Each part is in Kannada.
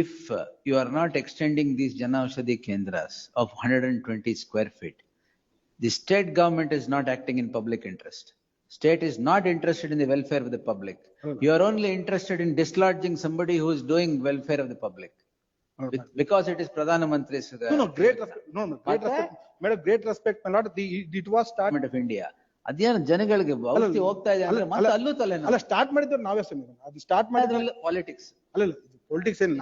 if you are not extending these Janaushadhi Kendras of 120 square feet, the state government is not acting in public interest. State is not interested in the welfare of the public. You are only interested in dislodging somebody who is doing welfare of the public. Because it is Pradhana Mantri's great respect. Great respect. Madam, great respect. My lord, it was start. Government of India. ಅದೇನು ಜನಗಳಿಗೆ ಔಷಧಿ ಹೋಗ್ತಾ ಇದೆ ಅಂದ್ರೆ ಮತ್ತೆ ಅಲ್ಲೂ ತಲೆ ಅಲ್ಲ ಸ್ಟಾರ್ಟ್ ಮಾಡಿದ್ರು ನಾವೇ ಸ್ವಾಮಿ ಅದು ಸ್ಟಾರ್ಟ್ ಮಾಡಿದ್ರಲ್ಲ ಪಾಲಿಟಿಕ್ಸ್ ಅಲ್ಲ ಪೊಲಿಟಿಕ್ಸ್ ಏನ್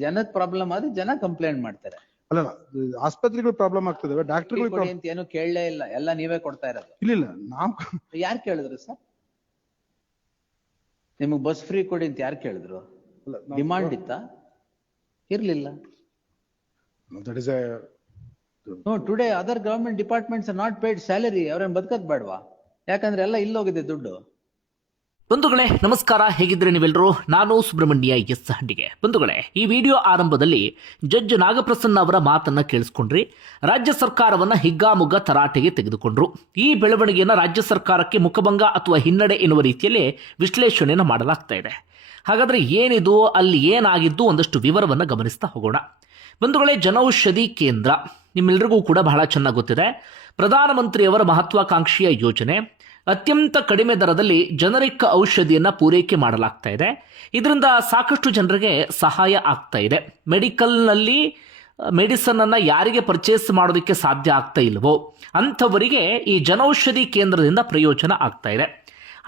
ಜನದ ಪ್ರಾಬ್ಲಮ್ ಆದ್ರೆ ಜನ ಕಂಪ್ಲೇಂಟ್ ಮಾಡ್ತಾರೆ. ಅಲ್ಲ ಆಸ್ಪತ್ರೆಗಳು ಪ್ರಾಬ್ಲಮ್ ಆಗ್ತದೆ, ಡಾಕ್ಟರ್ಗಳು ಅಂತ ಏನು ಕೇಳಲೇ ಇಲ್ಲ, ಎಲ್ಲ ನೀವೇ ಕೊಡ್ತಾ ಇರೋದು. ಇಲ್ಲ ನಾವ್ ಯಾರು ಕೇಳಿದ್ರು ಸರ್? ನಿಮಗ್ ಬಸ್ ಫ್ರೀ ಕೊಡಿ ಅಂತ ಯಾರು ಕೇಳಿದ್ರು? ಡಿಮಾಂಡ್ ಇತ್ತಾ? ಇರ್ಲಿಲ್ಲ. That is No, today other government departments are not paid salary. ಅವ್ರೇನ್ ಬದುಕದ್ ಬೇಡವಾ? ಯಾಕಂದ್ರೆ ಎಲ್ಲ ಇಲ್ಲೋಗಿದೆ ದುಡ್ಡು. ಬಂಧುಗಳೇ ನಮಸ್ಕಾರ, ಹೇಗಿದ್ರೆ ನೀವೆಲ್ಲರೂ? ನಾನು ಸುಬ್ರಹ್ಮಣ್ಯ ಎಸ್ ಹಂಡಿಗೆ. ಬಂಧುಗಳೇ, ಈ ವಿಡಿಯೋ ಆರಂಭದಲ್ಲಿ ಜಡ್ಜ್ ನಾಗಪ್ರಸನ್ನ ಅವರ ಮಾತನ್ನ ಕೇಳಿಸ್ಕೊಂಡ್ರಿ. ರಾಜ್ಯ ಸರ್ಕಾರವನ್ನ ಹಿಗ್ಗಾಮುಗ್ಗ ತರಾಟೆಗೆ ತೆಗೆದುಕೊಂಡ್ರು. ಈ ಬೆಳವಣಿಗೆಯನ್ನ ರಾಜ್ಯ ಸರ್ಕಾರಕ್ಕೆ ಮುಖಭಂಗ ಅಥವಾ ಹಿನ್ನಡೆ ಎನ್ನುವ ರೀತಿಯಲ್ಲಿ ವಿಶ್ಲೇಷಣೆಯನ್ನು ಮಾಡಲಾಗ್ತಾ ಇದೆ. ಹಾಗಾದ್ರೆ ಏನಿದು, ಅಲ್ಲಿ ಏನಾಗಿದ್ದು, ಒಂದಷ್ಟು ವಿವರವನ್ನು ಗಮನಿಸ್ತಾ ಹೋಗೋಣ. ಬಂಧುಗಳೇ, ಜನೌಷಧಿ ಕೇಂದ್ರ ನಿಮ್ಮೆಲ್ಲರಿಗೂ ಕೂಡ ಬಹಳ ಚೆನ್ನಾಗಿ ಗೊತ್ತಿದೆ. ಪ್ರಧಾನಮಂತ್ರಿಯವರ ಮಹತ್ವಾಕಾಂಕ್ಷಿಯ ಯೋಜನೆ. ಅತ್ಯಂತ ಕಡಿಮೆ ದರದಲ್ಲಿ ಜನರಿಕ್ ಔಷಧಿಯನ್ನ ಪೂರೈಕೆ ಮಾಡಲಾಗ್ತಾ ಇದೆ. ಇದರಿಂದ ಸಾಕಷ್ಟು ಜನರಿಗೆ ಸಹಾಯ ಆಗ್ತಾ ಇದೆ. ಮೆಡಿಕಲ್ನಲ್ಲಿ ಮೆಡಿಸನ್ ಅನ್ನ ಯಾರಿಗೆ ಪರ್ಚೇಸ್ ಮಾಡೋದಕ್ಕೆ ಸಾಧ್ಯ ಆಗ್ತಾ ಇಲ್ವೋ ಅಂಥವರಿಗೆ ಈ ಜನೌಷಧಿ ಕೇಂದ್ರದಿಂದ ಪ್ರಯೋಜನ ಆಗ್ತಾ ಇದೆ.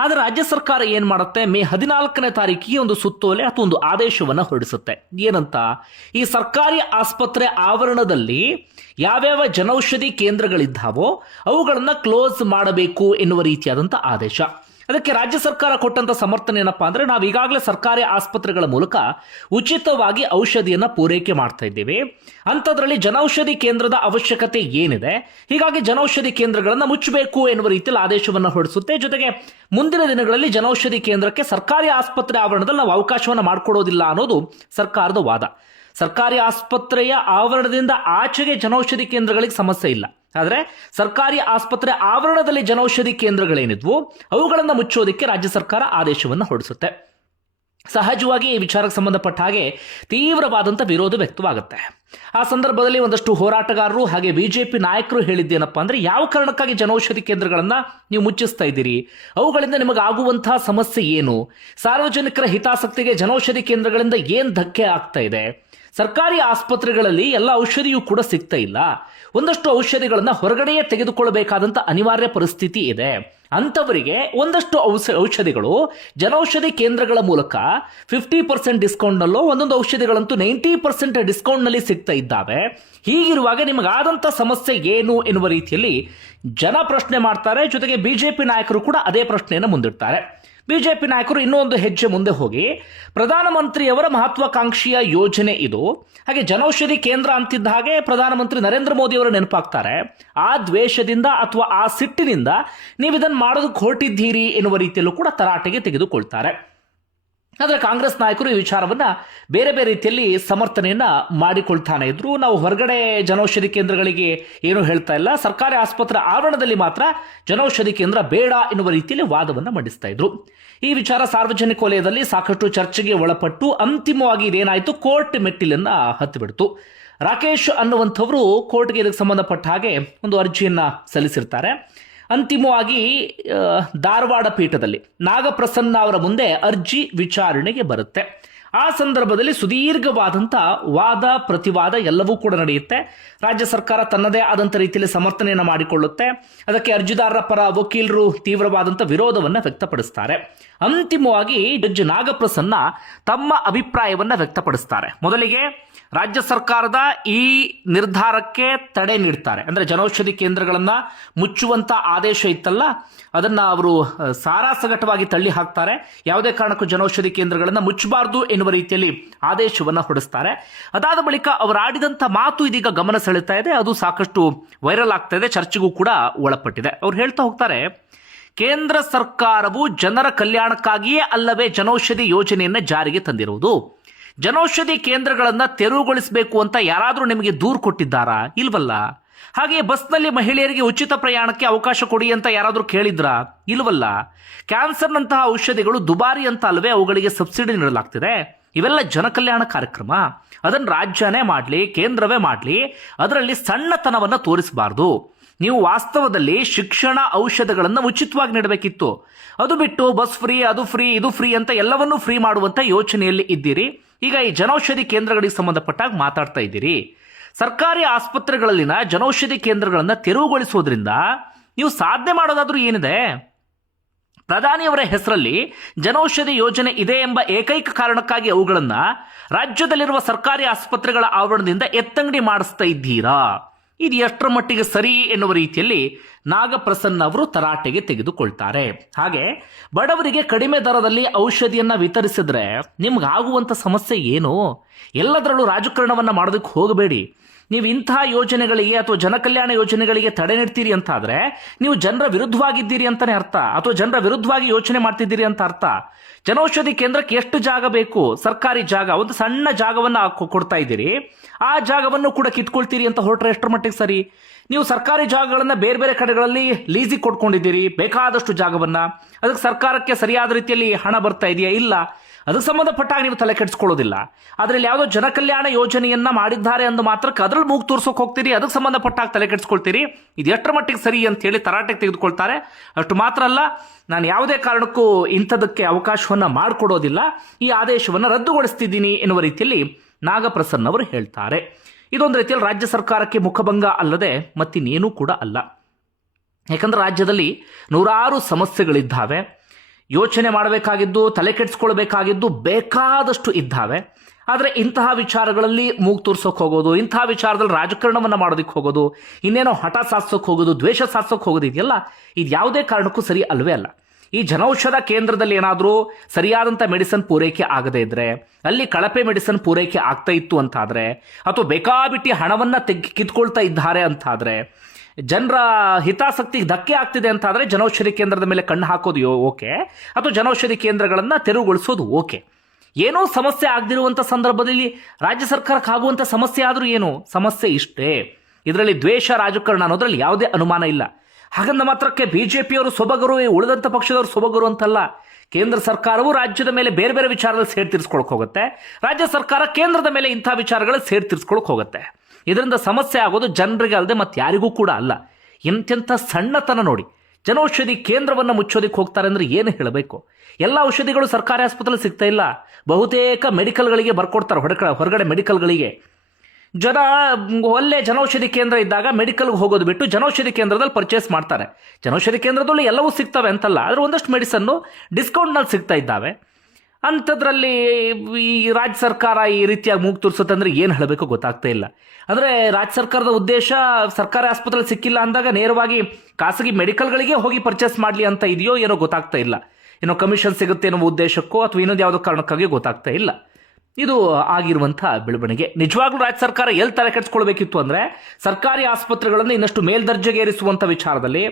ಆದರೆ ರಾಜ್ಯ ಸರ್ಕಾರ ಏನ್ ಮಾಡುತ್ತೆ, ಮೇ 14ನೇ ತಾರೀಕಿಗೆ ಒಂದು ಸುತ್ತೋಲೆ ಅಥವಾ ಒಂದು ಆದೇಶವನ್ನು ಹೊರಡಿಸುತ್ತೆ. ಏನಂತ? ಈ ಸರ್ಕಾರಿ ಆಸ್ಪತ್ರೆ ಆವರಣದಲ್ಲಿ ಯಾವ್ಯಾವ ಜನೌಷಧಿ ಕೇಂದ್ರಗಳಿದ್ದಾವೋ ಅವುಗಳನ್ನ ಕ್ಲೋಸ್ ಮಾಡಬೇಕು ಎನ್ನುವ ರೀತಿಯಾದಂಥ ಆದೇಶ. ಅದಕ್ಕೆ ರಾಜ್ಯ ಸರ್ಕಾರ ಕೊಟ್ಟಂತ ಸಮರ್ಥನೆ ಏನಪ್ಪಾ ಅಂದ್ರೆ, ನಾವು ಈಗಾಗಲೇ ಸರ್ಕಾರಿ ಆಸ್ಪತ್ರೆಗಳ ಮೂಲಕ ಉಚಿತವಾಗಿ ಔಷಧಿಯನ್ನ ಪೂರೈಕೆ ಮಾಡ್ತಾ ಇದ್ದೇವೆ. ಅಂಥದ್ರಲ್ಲಿ ಜನೌಷಧಿ ಕೇಂದ್ರದ ಅವಶ್ಯಕತೆ ಏನಿದೆ, ಹೀಗಾಗಿ ಜನೌಷಧಿ ಕೇಂದ್ರಗಳನ್ನ ಮುಚ್ಚಬೇಕು ಎನ್ನುವ ರೀತಿಯಲ್ಲಿ ಆದೇಶವನ್ನು ಹೊರಡಿಸುತ್ತೆ. ಜೊತೆಗೆ ಮುಂದಿನ ದಿನಗಳಲ್ಲಿ ಜನೌಷಧಿ ಕೇಂದ್ರಕ್ಕೆ ಸರ್ಕಾರಿ ಆಸ್ಪತ್ರೆ ಆವರಣದಲ್ಲಿ ನಾವು ಅವಕಾಶವನ್ನು ಮಾಡಿಕೊಡೋದಿಲ್ಲ ಅನ್ನೋದು ಸರ್ಕಾರದ ವಾದ. ಸರ್ಕಾರಿ ಆಸ್ಪತ್ರೆಯ ಆವರಣದಿಂದ ಆಚೆಗೆ ಜನೌಷಧಿ ಕೇಂದ್ರಗಳಿಗೆ ಸಮಸ್ಯೆ ಇಲ್ಲ, ಆದರೆ ಸರ್ಕಾರಿ ಆಸ್ಪತ್ರೆ ಆವರಣದಲ್ಲಿ ಜನೌಷಧಿ ಕೇಂದ್ರಗಳೇನಿದ್ವು ಅವುಗಳನ್ನು ಮುಚ್ಚೋದಕ್ಕೆ ರಾಜ್ಯ ಸರ್ಕಾರ ಆದೇಶವನ್ನು ಹೊರಡಿಸುತ್ತೆ. ಸಹಜವಾಗಿ ಈ ವಿಚಾರಕ್ಕೆ ಸಂಬಂಧಪಟ್ಟ ಹಾಗೆ ತೀವ್ರವಾದಂಥ ವಿರೋಧ ವ್ಯಕ್ತವಾಗುತ್ತೆ. ಆ ಸಂದರ್ಭದಲ್ಲಿ ಒಂದಷ್ಟು ಹೋರಾಟಗಾರರು ಹಾಗೆ ಬಿಜೆಪಿ ನಾಯಕರು ಹೇಳಿದ್ದೇನಪ್ಪ ಅಂದ್ರೆ, ಯಾವ ಕಾರಣಕ್ಕಾಗಿ ಜನೌಷಧಿ ಕೇಂದ್ರಗಳನ್ನ ನೀವು ಮುಚ್ಚಿಸ್ತಾ ಇದ್ದೀರಿ? ಅವುಗಳಿಂದ ನಿಮಗಾಗುವಂತಹ ಸಮಸ್ಯೆ ಏನು? ಸಾರ್ವಜನಿಕರ ಹಿತಾಸಕ್ತಿಗೆ ಜನೌಷಧಿ ಕೇಂದ್ರಗಳಿಂದ ಏನ್ ಧಕ್ಕೆ ಆಗ್ತಾ ಇದೆ? ಸರ್ಕಾರಿ ಆಸ್ಪತ್ರೆಗಳಲ್ಲಿ ಎಲ್ಲ ಔಷಧಿಯೂ ಕೂಡ ಸಿಗ್ತಾ ಇಲ್ಲ. ಒಂದಷ್ಟು ಔಷಧಿಗಳನ್ನ ಹೊರಗಡೆಯೇ ತೆಗೆದುಕೊಳ್ಳಬೇಕಾದಂತ ಅನಿವಾರ್ಯ ಪರಿಸ್ಥಿತಿ ಇದೆ. ಅಂಥವರಿಗೆ ಒಂದಷ್ಟು ಔಷಧಿಗಳು ಜನೌಷಧಿ ಕೇಂದ್ರಗಳ ಮೂಲಕ 50% ಡಿಸ್ಕೌಂಟ್ನಲ್ಲೋ, ಒಂದೊಂದು ಔಷಧಿಗಳಂತೂ 90% ಡಿಸ್ಕೌಂಟ್ನಲ್ಲಿ ಸಿಗ್ತಾ ಇದ್ದಾವೆ. ಹೀಗಿರುವಾಗ ನಿಮಗಾದಂಥ ಸಮಸ್ಯೆ ಏನು ಎನ್ನುವ ರೀತಿಯಲ್ಲಿ ಜನ ಪ್ರಶ್ನೆ ಮಾಡ್ತಾರೆ. ಜೊತೆಗೆ ಬಿಜೆಪಿ ನಾಯಕರು ಕೂಡ ಅದೇ ಪ್ರಶ್ನೆಯನ್ನು ಮುಂದಿಡ್ತಾರೆ. ಬಿಜೆಪಿ ನಾಯಕರು ಇನ್ನೂ ಒಂದು ಹೆಜ್ಜೆ ಮುಂದೆ ಹೋಗಿ, ಪ್ರಧಾನಮಂತ್ರಿಯವರ ಮಹತ್ವಾಕಾಂಕ್ಷಿಯ ಯೋಜನೆ ಇದು, ಹಾಗೆ ಜನೌಷಧಿ ಕೇಂದ್ರ ಅಂತಿದ್ದ ಹಾಗೆ ಪ್ರಧಾನಮಂತ್ರಿ ನರೇಂದ್ರ ಮೋದಿ ಅವರು ನೆನಪಾಗ್ತಾರೆ. ಆ ದ್ವೇಷದಿಂದ ಅಥವಾ ಆ ಸಿಟ್ಟಿನಿಂದ ನೀವು ಇದನ್ನು ಮಾಡೋದಕ್ಕೆ ಹೊರಟಿದ್ದೀರಿ ಎನ್ನುವ ರೀತಿಯಲ್ಲೂ ಕೂಡ ತರಾಟೆಗೆ ತೆಗೆದುಕೊಳ್ತಾರೆ. ಆದರೆ ಕಾಂಗ್ರೆಸ್ ನಾಯಕರು ಈ ವಿಚಾರವನ್ನ ಬೇರೆ ಬೇರೆ ರೀತಿಯಲ್ಲಿ ಸಮರ್ಥನೆಯನ್ನ ಮಾಡಿಕೊಳ್ತಾನೆ ಇದ್ರು. ನಾವು ಹೊರಗಡೆ ಜನೌಷಧಿ ಕೇಂದ್ರಗಳಿಗೆ ಏನು ಹೇಳ್ತಾ ಇಲ್ಲ, ಸರ್ಕಾರಿ ಆಸ್ಪತ್ರೆ ಆವರಣದಲ್ಲಿ ಮಾತ್ರ ಜನೌಷಧಿ ಕೇಂದ್ರ ಬೇಡ ಎನ್ನುವ ರೀತಿಯಲ್ಲಿ ವಾದವನ್ನು ಮಂಡಿಸ್ತಾ ಇದ್ರು. ಈ ವಿಚಾರ ಸಾರ್ವಜನಿಕ ವಲಯದಲ್ಲಿ ಸಾಕಷ್ಟು ಚರ್ಚೆಗೆ ಒಳಪಟ್ಟು ಅಂತಿಮವಾಗಿ ಇದೇನಾಯಿತು, ಕೋರ್ಟ್ ಮೆಟ್ಟಿಲನ್ನ ಹತ್ತಿಬಿಡ್ತು. ರಾಕೇಶ್ ಅನ್ನುವಂಥವರು ಕೋರ್ಟ್ಗೆ ಇದಕ್ಕೆ ಸಂಬಂಧಪಟ್ಟ ಹಾಗೆ ಒಂದು ಅರ್ಜಿಯನ್ನ ಸಲ್ಲಿಸಿರ್ತಾರೆ. ಅಂತಿಮವಾಗಿ ಧಾರವಾಡ ಪೀಠದಲ್ಲಿ ನಾಗಪ್ರಸನ್ನ ಅವರ ಮುಂದೆ ಅರ್ಜಿ ವಿಚಾರಣೆಗೆ ಬರುತ್ತೆ. ಆ ಸಂದರ್ಭದಲ್ಲಿ ಸುದೀರ್ಘವಾದಂಥ ವಾದ ಪ್ರತಿವಾದ ಎಲ್ಲವೂ ಕೂಡ ನಡೆಯುತ್ತೆ. ರಾಜ್ಯ ಸರ್ಕಾರ ತನ್ನದೇ ಆದಂಥ ರೀತಿಯಲ್ಲಿ ಸಮರ್ಥನೆಯನ್ನು ಮಾಡಿಕೊಳ್ಳುತ್ತೆ. ಅದಕ್ಕೆ ಅರ್ಜಿದಾರರ ಪರ ವಕೀಲರು ತೀವ್ರವಾದಂಥ ವಿರೋಧವನ್ನು ವ್ಯಕ್ತಪಡಿಸ್ತಾರೆ. ಅಂತಿಮವಾಗಿ ಜಡ್ಜ್ ನಾಗಪ್ರಸನ್ನ ತಮ್ಮ ಅಭಿಪ್ರಾಯವನ್ನು ವ್ಯಕ್ತಪಡಿಸ್ತಾರೆ. ಮೊದಲಿಗೆ ರಾಜ್ಯ ಸರ್ಕಾರದ ಈ ನಿರ್ಧಾರಕ್ಕೆ ತಡೆ ನೀಡ್ತಾರೆ. ಅಂದರೆ ಜನೌಷಧಿ ಕೇಂದ್ರಗಳನ್ನ ಮುಚ್ಚುವಂತ ಆದೇಶ ಇತ್ತಲ್ಲ, ಅದನ್ನ ಅವರು ಸಾರಾಸಗಟವಾಗಿ ತಳ್ಳಿ ಹಾಕ್ತಾರೆ. ಯಾವುದೇ ಕಾರಣಕ್ಕೂ ಜನೌಷಧಿ ಕೇಂದ್ರಗಳನ್ನ ಮುಚ್ಚಬಾರದು ಎನ್ನುವ ರೀತಿಯಲ್ಲಿ ಆದೇಶವನ್ನ ಹೊರಡಿಸ್ತಾರೆ. ಅದಾದ ಬಳಿಕ ಅವರು ಆಡಿದಂಥ ಮಾತು ಇದೀಗ ಗಮನ ಸೆಳೆತಾ ಇದೆ. ಅದು ಸಾಕಷ್ಟು ವೈರಲ್ ಆಗ್ತಾ ಇದೆ, ಚರ್ಚೆಗೂ ಕೂಡ ಒಳಪಟ್ಟಿದೆ. ಅವ್ರು ಹೇಳ್ತಾ ಹೋಗ್ತಾರೆ, ಕೇಂದ್ರ ಸರ್ಕಾರವು ಜನರ ಕಲ್ಯಾಣಕ್ಕಾಗಿಯೇ ಅಲ್ಲವೇ ಜನೌಷಧಿ ಯೋಜನೆಯನ್ನ ಜಾರಿಗೆ ತಂದಿರುವುದು? ಜನೌಷಧಿ ಕೇಂದ್ರಗಳನ್ನ ತೆರವುಗೊಳಿಸಬೇಕು ಅಂತ ಯಾರಾದರೂ ನಿಮಗೆ ದೂರು ಕೊಟ್ಟಿದ್ದಾರಾ? ಇಲ್ವಲ್ಲ. ಹಾಗೆ ಬಸ್ನಲ್ಲಿ ಮಹಿಳೆಯರಿಗೆ ಉಚಿತ ಪ್ರಯಾಣಕ್ಕೆ ಅವಕಾಶ ಕೊಡಿ ಅಂತ ಯಾರಾದರೂ ಕೇಳಿದ್ರಾ? ಇಲ್ವಲ್ಲ. ಕ್ಯಾನ್ಸರ್ನಂತಹ ಔಷಧಿಗಳು ದುಬಾರಿ ಅಂತ ಅಲ್ವೇ ಅವುಗಳಿಗೆ ಸಬ್ಸಿಡಿ ನೀಡಲಾಗ್ತಿದೆ? ಇವೆಲ್ಲ ಜನಕಲ್ಯಾಣ ಕಾರ್ಯಕ್ರಮ. ಅದನ್ನು ರಾಜ್ಯನೇ ಮಾಡಲಿ, ಕೇಂದ್ರವೇ ಮಾಡಲಿ, ಅದರಲ್ಲಿ ಸಣ್ಣತನವನ್ನು ತೋರಿಸಬಾರ್ದು. ನೀವು ವಾಸ್ತವದಲ್ಲಿ ಶಿಕ್ಷಣ, ಔಷಧಗಳನ್ನು ಉಚಿತವಾಗಿ ನೀಡಬೇಕಿತ್ತು. ಅದು ಬಿಟ್ಟು ಬಸ್ ಫ್ರೀ, ಅದು ಫ್ರೀ, ಇದು ಫ್ರೀ ಅಂತ ಎಲ್ಲವನ್ನೂ ಫ್ರೀ ಮಾಡುವಂಥ ಯೋಚನೆಯಲ್ಲಿ ಇದ್ದೀರಿ. ಈಗ ಈ ಜನೌಷಧಿ ಕೇಂದ್ರಗಳಿಗೆ ಸಂಬಂಧಪಟ್ಟಾಗ ಮಾತಾಡ್ತಾ ಇದ್ದೀರಿ. ಸರ್ಕಾರಿ ಆಸ್ಪತ್ರೆಗಳಲ್ಲಿನ ಜನೌಷಧಿ ಕೇಂದ್ರಗಳನ್ನು ತೆರವುಗೊಳಿಸೋದ್ರಿಂದ ನೀವು ಸಾಧನೆ ಮಾಡೋದಾದ್ರೂ ಏನಿದೆ? ಪ್ರಧಾನಿಯವರ ಹೆಸರಲ್ಲಿ ಜನೌಷಧಿ ಯೋಜನೆ ಇದೆ ಎಂಬ ಏಕೈಕ ಕಾರಣಕ್ಕಾಗಿ ಅವುಗಳನ್ನು ರಾಜ್ಯದಲ್ಲಿರುವ ಸರ್ಕಾರಿ ಆಸ್ಪತ್ರೆಗಳ ಆವರಣದಿಂದ ಎತ್ತಂಗಡಿ ಮಾಡಿಸ್ತಾ ಇದ್ದೀರಾ? ಇದು ಎಷ್ಟರ ಮಟ್ಟಿಗೆ ಸರಿ ಎನ್ನುವ ರೀತಿಯಲ್ಲಿ ನಾಗಪ್ರಸನ್ನ ಅವರು ತರಾಟೆಗೆ ತೆಗೆದುಕೊಳ್ತಾರೆ. ಹಾಗೆ ಬಡವರಿಗೆ ಕಡಿಮೆ ದರದಲ್ಲಿ ಔಷಧಿಯನ್ನ ವಿತರಿಸಿದ್ರೆ ನಿಮ್ಗಾಗುವಂಥ ಸಮಸ್ಯೆ ಏನು? ಎಲ್ಲದರಲ್ಲೂ ರಾಜಕಾರಣವನ್ನ ಮಾಡೋದಕ್ಕೆ ಹೋಗಬೇಡಿ. ನೀವು ಇಂತಹ ಯೋಜನೆಗಳಿಗೆ ಅಥವಾ ಜನಕಲ್ಯಾಣ ಯೋಜನೆಗಳಿಗೆ ತಡೆ ನೀಡ್ತೀರಿ ಅಂತಾದ್ರೆ ನೀವು ಜನರ ವಿರುದ್ಧವಾಗಿದ್ದೀರಿ ಅಂತಾನೆ ಅರ್ಥ, ಅಥವಾ ಜನರ ವಿರುದ್ಧವಾಗಿ ಯೋಚನೆ ಮಾಡ್ತಿದ್ದೀರಿ ಅಂತ ಅರ್ಥ. ಜನೌಷಧಿ ಕೇಂದ್ರಕ್ಕೆ ಎಷ್ಟು ಜಾಗ ಬೇಕು? ಸರ್ಕಾರಿ ಜಾಗ, ಒಂದು ಸಣ್ಣ ಜಾಗವನ್ನ ಕೊಡ್ತಾ ಇದ್ದೀರಿ. ಆ ಜಾಗವನ್ನು ಕೂಡ ಕಿತ್ಕೊಳ್ತೀರಿ ಅಂತ ಹೊರಟ್ರೆ ಎಷ್ಟರ ಮಟ್ಟಿಗೆ ಸರಿ? ನೀವು ಸರ್ಕಾರಿ ಜಾಗಗಳನ್ನ ಬೇರೆ ಬೇರೆ ಕಡೆಗಳಲ್ಲಿ ಲೀಸಿಗೆ ಕೊಟ್ಕೊಂಡಿದ್ದೀರಿ, ಬೇಕಾದಷ್ಟು ಜಾಗವನ್ನ. ಅದಕ್ಕೆ ಸರ್ಕಾರಕ್ಕೆ ಸರಿಯಾದ ರೀತಿಯಲ್ಲಿ ಹಣ ಬರ್ತಾ ಇದೆಯಾ? ಇಲ್ಲ. ಅದಕ್ಕೆ ಸಂಬಂಧಪಟ್ಟಾಗ ನೀವು ತಲೆ ಕೆಡಿಸ್ಕೊಳ್ಳೋದಿಲ್ಲ. ಅದರಲ್ಲಿ ಯಾವುದೋ ಜನಕಲ್ಯಾಣ ಯೋಜನೆಯನ್ನ ಮಾಡಿದ್ದಾರೆ ಅಂದ ಮಾತ್ರಕ್ಕೆ ಅದ್ರಲ್ಲಿ ಮೂಗು ತೋರ್ಸೋಕೆ ಹೋಗ್ತೀರಿ, ಅದಕ್ಕೆ ಸಂಬಂಧಪಟ್ಟಾಗ ತಲೆ ಕೆಡಿಸ್ಕೊಳ್ತೀರಿ. ಇದು ಎಷ್ಟರ ಮಟ್ಟಿಗೆ ಸರಿ ಅಂತ ಹೇಳಿ ತರಾಟೆಗೆ ತೆಗೆದುಕೊಳ್ತಾರೆ. ಅಷ್ಟು ಮಾತ್ರ ಅಲ್ಲ, ನಾನು ಯಾವುದೇ ಕಾರಣಕ್ಕೂ ಇಂಥದಕ್ಕೆ ಅವಕಾಶವನ್ನ ಮಾಡಿಕೊಡೋದಿಲ್ಲ, ಈ ಆದೇಶವನ್ನು ರದ್ದುಗೊಳಿಸ್ತಿದ್ದೀನಿ ಎನ್ನುವ ರೀತಿಯಲ್ಲಿ ನಾಗಪ್ರಸನ್ನ ಅವರು ಹೇಳ್ತಾರೆ. ಇದೊಂದು ರೀತಿಯಲ್ಲಿ ರಾಜ್ಯ ಸರ್ಕಾರಕ್ಕೆ ಮುಖಭಂಗ ಅಲ್ಲದೆ ಮತ್ತಿನ್ನೇನೂ ಕೂಡ ಅಲ್ಲ. ಯಾಕಂದ್ರೆ ರಾಜ್ಯದಲ್ಲಿ ನೂರಾರು ಸಮಸ್ಯೆಗಳಿದ್ದಾವೆ. ಯೋಚನೆ ಮಾಡಬೇಕಾಗಿದ್ದು, ತಲೆ ಕೆಡಿಸ್ಕೊಳ್ಬೇಕಾಗಿದ್ದು ಬೇಕಾದಷ್ಟು ಇದ್ದಾವೆ. ಆದರೆ ಇಂತಹ ವಿಚಾರಗಳಲ್ಲಿ ಮೂಗು ತೋರ್ಸೋಕೆ ಹೋಗೋದು, ಇಂತಹ ವಿಚಾರದಲ್ಲಿ ರಾಜಕಾರಣವನ್ನು ಮಾಡೋದಕ್ಕೆ ಹೋಗೋದು, ಇನ್ನೇನೋ ಹಠ ಸಾಧಿಸೋಕೆ ಹೋಗೋದು, ದ್ವೇಷ ಸಾಧಿಸೋಕೆ ಹೋಗೋದು ಇದೆಯಲ್ಲ, ಇದು ಯಾವುದೇ ಕಾರಣಕ್ಕೂ ಸರಿ ಅಲ್ವೇ ಅಲ್ಲ. ಈ ಜನೌಷಧ ಕೇಂದ್ರದಲ್ಲಿ ಏನಾದರೂ ಸರಿಯಾದಂಥ ಮೆಡಿಸಿನ್ ಪೂರೈಕೆ ಆಗದೇ ಇದ್ರೆ, ಅಲ್ಲಿ ಕಳಪೆ ಮೆಡಿಸಿನ್ ಪೂರೈಕೆ ಆಗ್ತಾ ಇತ್ತು ಅಂತಾದರೆ, ಅಥವಾ ಬೇಕಾಬಿಟ್ಟಿ ಹಣವನ್ನು ಕಿತ್ಕೊಳ್ತಾ ಇದ್ದಾರೆ ಅಂತಾದರೆ, ಜನರ ಹಿತಾಸಕ್ತಿಗೆ ಧಕ್ಕೆ ಆಗ್ತಿದೆ ಅಂತಾದರೆ ಜನೌಷಧಿ ಕೇಂದ್ರದ ಮೇಲೆ ಕಣ್ಣು ಹಾಕೋದು ಓಕೆ, ಅಥವಾ ಜನೌಷಧಿ ಕೇಂದ್ರಗಳನ್ನು ತೆರವುಗೊಳಿಸೋದು ಓಕೆ. ಏನೋ ಸಮಸ್ಯೆ ಆಗದಿರುವಂಥ ಸಂದರ್ಭದಲ್ಲಿ ರಾಜ್ಯ ಸರ್ಕಾರಕ್ಕೆ ಆಗುವಂಥ ಸಮಸ್ಯೆ ಆದರೂ ಏನು? ಸಮಸ್ಯೆ ಇಷ್ಟೇ. ಇದರಲ್ಲಿ ದ್ವೇಷ ರಾಜಕಾರಣ ಅನ್ನೋದ್ರಲ್ಲಿ ಯಾವುದೇ ಅನುಮಾನ ಇಲ್ಲ. ಹಾಗಂದ ಮಾತ್ರಕ್ಕೆ ಬಿಜೆಪಿಯವರು ಸೊಬಗರು, ಉಳಿದಂಥ ಪಕ್ಷದವರು ಸೊಬಗರು ಅಂತಲ್ಲ. ಕೇಂದ್ರ ಸರ್ಕಾರವು ರಾಜ್ಯದ ಮೇಲೆ ಬೇರೆ ಬೇರೆ ವಿಚಾರದಲ್ಲಿ ಸೇಡ್ ತೀರಿಸ್ಕೊಳಕ್ ಹೋಗುತ್ತೆ, ರಾಜ್ಯ ಸರ್ಕಾರ ಕೇಂದ್ರದ ಮೇಲೆ ಇಂಥ ವಿಚಾರಗಳಲ್ಲಿ ಸೇಡ್ ತೀರಿಸ್ಕೊಳಕ್ ಹೋಗುತ್ತೆ. ಇದರಿಂದ ಸಮಸ್ಯೆ ಆಗೋದು ಜನರಿಗೆ ಅಲ್ಲದೆ ಮತ್ತೆ ಯಾರಿಗೂ ಕೂಡ ಅಲ್ಲ. ಎಂತೆಂಥ ಸಣ್ಣತನ ನೋಡಿ. ಜನೌಷಧಿ ಕೇಂದ್ರವನ್ನು ಮುಚ್ಚೋದಕ್ಕೆ ಹೋಗ್ತಾರೆ ಅಂದರೆ ಏನು ಹೇಳಬೇಕು? ಎಲ್ಲ ಔಷಧಿಗಳು ಸರ್ಕಾರಿ ಆಸ್ಪತ್ರೆಯಲ್ಲಿ ಸಿಗ್ತಾ ಇಲ್ಲ. ಬಹುತೇಕ ಮೆಡಿಕಲ್ಗಳಿಗೆ ಬರ್ಕೊಡ್ತಾರೆ, ಹೊರಗಡೆ ಮೆಡಿಕಲ್ಗಳಿಗೆ. ಜನ ಒಳ್ಳೆ ಜನೌಷಧಿ ಕೇಂದ್ರ ಇದ್ದಾಗ ಮೆಡಿಕಲ್ಗೆ ಹೋಗೋದು ಬಿಟ್ಟು ಜನೌಷಧಿ ಕೇಂದ್ರದಲ್ಲಿ ಪರ್ಚೇಸ್ ಮಾಡ್ತಾರೆ. ಜನೌಷಧಿ ಕೇಂದ್ರದಲ್ಲಿ ಎಲ್ಲವೂ ಸಿಗ್ತವೆ ಅಂತಲ್ಲ, ಆದರೆ ಒಂದಷ್ಟು ಮೆಡಿಸನ್ನು ಡಿಸ್ಕೌಂಟ್ನಲ್ಲಿ ಸಿಗ್ತಾ ಇದ್ದಾವೆ. ಅಂಥದ್ರಲ್ಲಿ ಈ ರಾಜ್ಯ ಸರ್ಕಾರ ಈ ರೀತಿಯಾಗಿ ಮೂಗು ತೋರಿಸುತ್ತೆ ಅಂದರೆ ಏನು ಹೇಳಬೇಕು ಗೊತ್ತಾಗ್ತಾ ಇಲ್ಲ. ಅಂದರೆ ರಾಜ್ಯ ಸರ್ಕಾರದ ಉದ್ದೇಶ ಸರ್ಕಾರಿ ಆಸ್ಪತ್ರೆಯಲ್ಲಿ ಸಿಕ್ಕಿಲ್ಲ ಅಂದಾಗ ನೇರವಾಗಿ ಖಾಸಗಿ ಮೆಡಿಕಲ್ಗಳಿಗೆ ಹೋಗಿ ಪರ್ಚೇಸ್ ಮಾಡಲಿ ಅಂತ ಇದೆಯೋ ಏನೋ ಗೊತ್ತಾಗ್ತಾ ಇಲ್ಲ. ಏನೋ ಕಮಿಷನ್ ಸಿಗುತ್ತೆ ಅನ್ನೋ ಉದ್ದೇಶಕ್ಕೋ ಅಥವಾ ಇನ್ನೊಂದು ಯಾವುದೋ ಕಾರಣಕ್ಕಾಗಿ ಗೊತ್ತಾಗ್ತಾ ಇಲ್ಲ. ಇದು ಆಗಿರುವಂಥ ಬೆಳವಣಿಗೆ. ನಿಜವಾಗ್ಲೂ ರಾಜ್ಯ ಸರ್ಕಾರ ಎಲ್ಲಿ ತಲೆ ಕೆಡಿಸ್ಕೊಳ್ಬೇಕಿತ್ತು ಅಂದರೆ, ಸರ್ಕಾರಿ ಆಸ್ಪತ್ರೆಗಳನ್ನು ಇನ್ನಷ್ಟು ಮೇಲ್ದರ್ಜೆಗೇರಿಸುವಂಥ ವಿಚಾರದಲ್ಲಿ,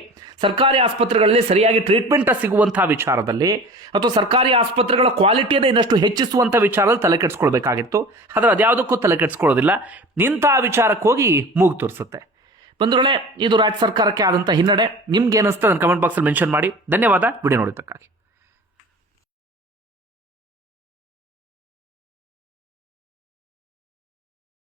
ಸರ್ಕಾರಿ ಆಸ್ಪತ್ರೆಗಳಲ್ಲಿ ಸರಿಯಾಗಿ ಟ್ರೀಟ್ಮೆಂಟ್ ಸಿಗುವಂಥ ವಿಚಾರದಲ್ಲಿ, ಅಥವಾ ಸರ್ಕಾರಿ ಆಸ್ಪತ್ರೆಗಳ ಕ್ವಾಲಿಟಿಯನ್ನು ಇನ್ನಷ್ಟು ಹೆಚ್ಚಿಸುವಂಥ ವಿಚಾರದಲ್ಲಿ ತಲೆ ಕೆಡಿಸ್ಕೊಳ್ಬೇಕಾಗಿತ್ತು. ಆದರೆ ಅದ್ಯಾವುದಕ್ಕೂ ತಲೆ ಕೆಡಿಸ್ಕೊಳ್ಳೋದಿಲ್ಲ. ನಿಂತ ವಿಚಾರಕ್ಕೆ ಹೋಗಿ ಮೂಗು ತೋರಿಸುತ್ತೆ. ಬಂಧುಗಳೇ, ಇದು ರಾಜ್ಯ ಸರ್ಕಾರಕ್ಕೆ ಆದಂಥ ಹಿನ್ನಡೆ. ನಿಮ್ಗೆ ಏನಿಸ್ತದೆ ಅದನ್ನು ಕಮೆಂಟ್ ಬಾಕ್ಸಲ್ಲಿ ಮೆನ್ಷನ್ ಮಾಡಿ. ಧನ್ಯವಾದ ವಿಡಿಯೋ ನೋಡಿದ್ದಕ್ಕಾಗಿ.